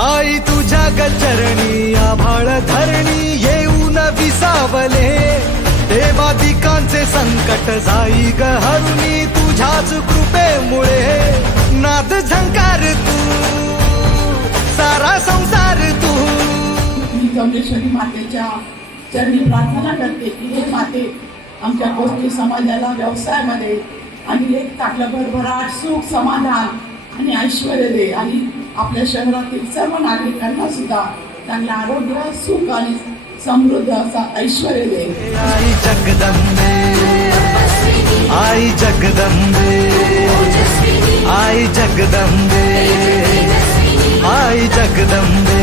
आई तुझ्या गचरणी आभाळ धरणी येऊन विसावले, देवादिकांचे संकट जाई ग हरुणी तुझ्याच कृपेमुळे. नाद झंकार तू सारा संसार तू. मी कमलेश्वरी मातेच्या चरणी प्रार्थना करते की हे माते आमच्या गोष्टी समाजाला व्यवसायामध्ये आणि एक टाकलं भरभराट सुख समाधान आणि ऐश्वर दे, आणि आपल्या शहरातील सर्व नागरिकांना सुद्धा चांगलं आरोग्य सुख आणि समृद्ध असा ऐश्वर दे. आई जगदंबे आई जगदंबे आई जगदंबे आई जगदंबे.